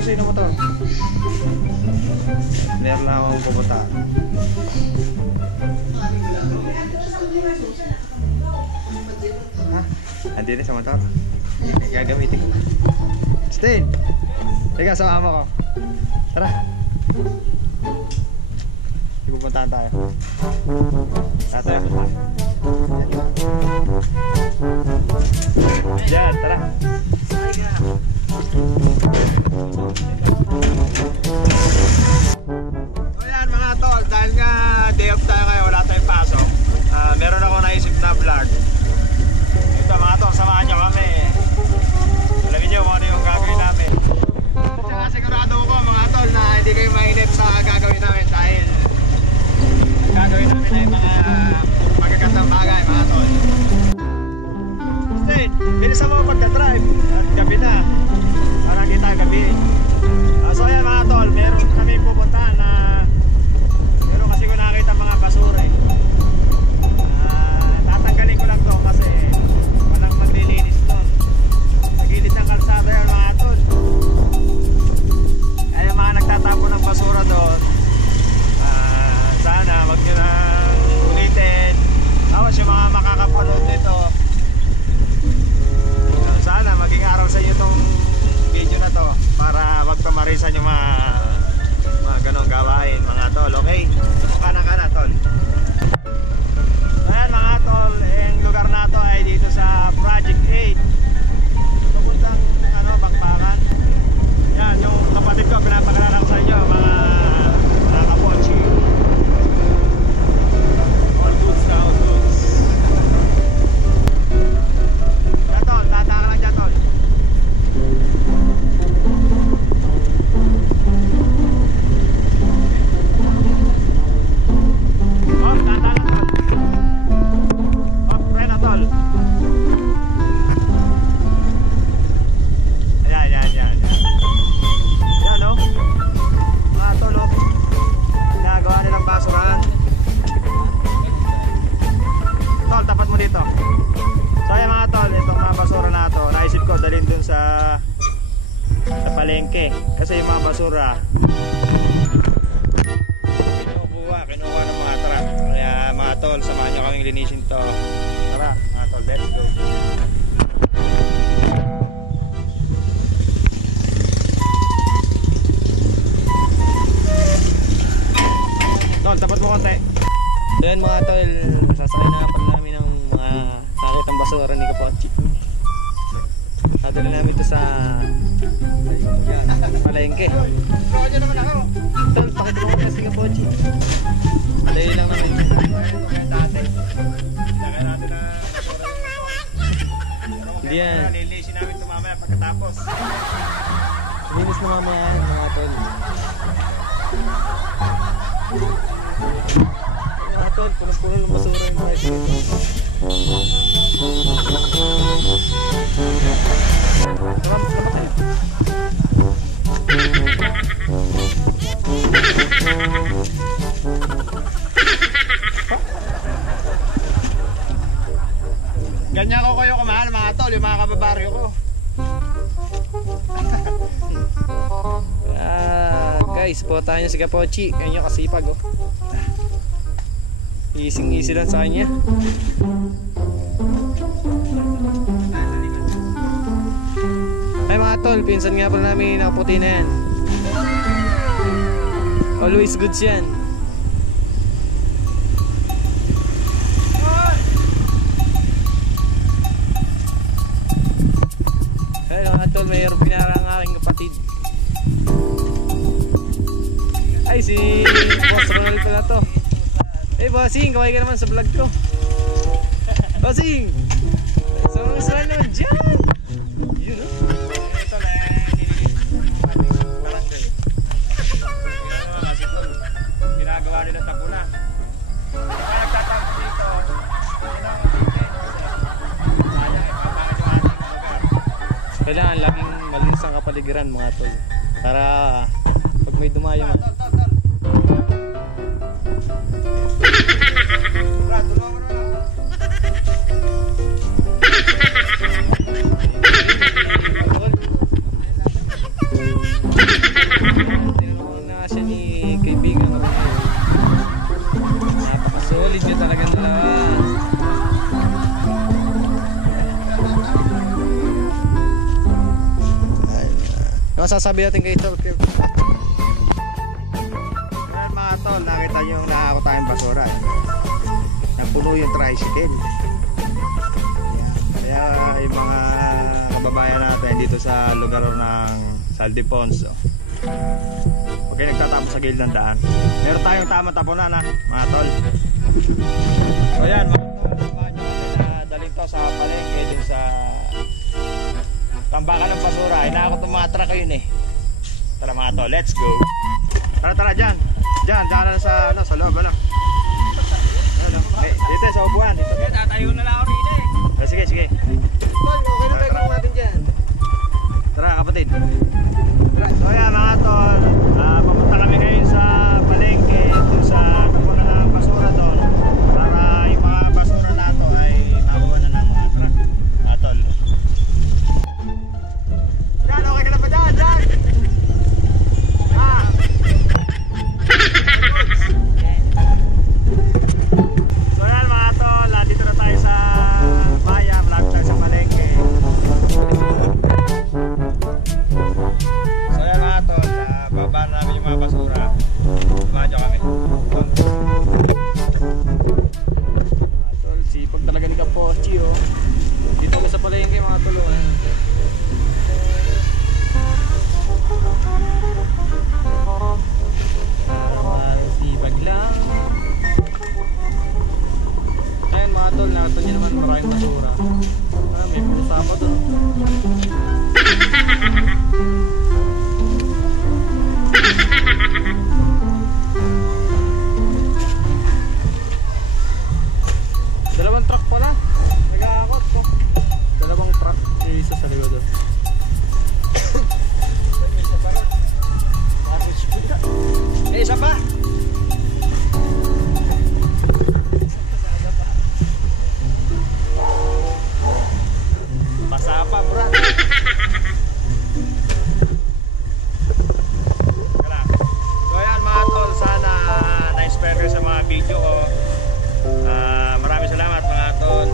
susi ng motor. Meron lang akong pupunta. Ha? Andito sa motor. Gagamitin ko. Stain! Teka, sama ko. Tara. Pupuntahan tayo. Tara. Diyan, tara. So yan mga tol, dahil nga day off tayo ngayon, wala tayong pasok. Meron ako naisip na vlog. Ito mga tol, samahan nyo kami. Alamin nyo kung ano yung gagawin namin. Tsaka sigurado ko mga tol na hindi kayo mainip sa gagawin namin dahil gagawin namin ay mga magagandang bagay mga tol. Stay, bilisan mo pagka-drive at gabi na. Para kita gabi. So ayan mga tol, meron kami pupuntahan na meron kasi ko nakita mga basura eh. Tatanggalin ko lang to kasi walang maglilinis doon. Sa gilid ng kalsada yan mga tol. Ay yung mga nagtatapon ng basura doon, sana wag nyo nang ulitin. Tapos yung mga makakapanood nito, sana maging araw sa inyo itong video na to para wag pamarisan yung mga ganong gawain mga tol, okay? Kana tol. Ayan mga tol, yung lugar na to ay dito sa Project 8. Papuntang Bakbakan. Yan, yung kapatid ko pinapakalala ko sa inyo mga kapochi. All goods na, all goods. Yan tol, tata ka lang dyan tol. Oh, tata lang tol. Oh, pre na tol. Yan. Yan o. Mga tol o. Nagawa nilang basurahan. Tol, tapat mo dito. So ayan mga tol, itong mga basura na ito, naisip ko dalhin dun sa palengke. Kasi yung mga basura kinukuha ng mga truck. Kaya mga tol, samahan nyo kaming linisin to. Tara mga tol, let's go. Tol, tapat mo konti. Ayan mga tol, sasakay na pala namin ng mga nakitang basura ni Kapochi. Nadali namin ito sa palengke. Tol, pakita mo kasi Kapochi. Dali lang naman ito. Dati lagay natin na basura yung ito. Hindi yan, lilisin namin ito mamaya pagkatapos. Linis na mamaya mga tol. Mga tol, puno-puno ng basura yung mga ito. Tama kayo. Ganyan ko kayo kamahal mga tol, yung mga kababaryo ko. Guys, supportahan nyo si Kapochi. Ganyan kasipag oh. Easy lang sa kanya. Ay mga tol, pinsan nga pala namin nakaputi na yan. Always goods yan. Ay mga tol, mayroong pinara ang aking kapatid. Ay si Boss Ronald pala to. Hey Bossing, kaway ka naman sa vlog ko. Bossing! Sumunod naman dyan! Yun o. Ito na barangay. Kasi ito, ginagawa nila tapuna. Kaya nagtatapos dito. Kailangan laging malinis ang kapaligiran mga tol. Para pag may dumayo man. masasabi natin kay Tol? Ayan mga tol, nakita nyo yung nakako tayong basura. Napuno yung tricycle. Kaya yung mga kababayan natin dito sa lugar ng Saldiponso, huwag kayo nagtatapos sa gilid ng daan. Meron tayong tamang tapunan ha, mga tol. So yan mga tol, samahan nyo kami na daling to sa palengke dun sa tambakan ng basura. Inaakot ng mga truck yun eh. Tara mga tol, let's go. Tara dyan. Dyan na sa, sa loob ano. Dito sa upuan. Tatayo na lang ako rin eh. Sige. Tol, okay na tayo kung natin dyan. Tara kapatid. So yan mga tol, pupunta kami ngayon sa palengke dun sa tapunan ng basura doon para yung mga basura na to ay makuha na ng mga truck. Mga tol. Yan, okay ka na ba dyan? Dyan! So yan mga tol, dito na tayo sa bayan, malapit tayo sa palengke. So yan mga tol, baba na namin yung mga basura. Samahan nyo kami. Tol, sipag talaga ni Kapochi oh. Dito kami sa palengke mga tol oh. Sipag lang. Ayan mga tol, nakita nyo naman maraming basura. May pusa pa doon. Dalawang truck pala. Nag-aakot ko. Dalawang truck. Isa sa likod doon. Isa pa! Basa pa, bro. So ayan mga tol, sana na-inspire kayo sa mga video ko. Maraming salamat mga tol.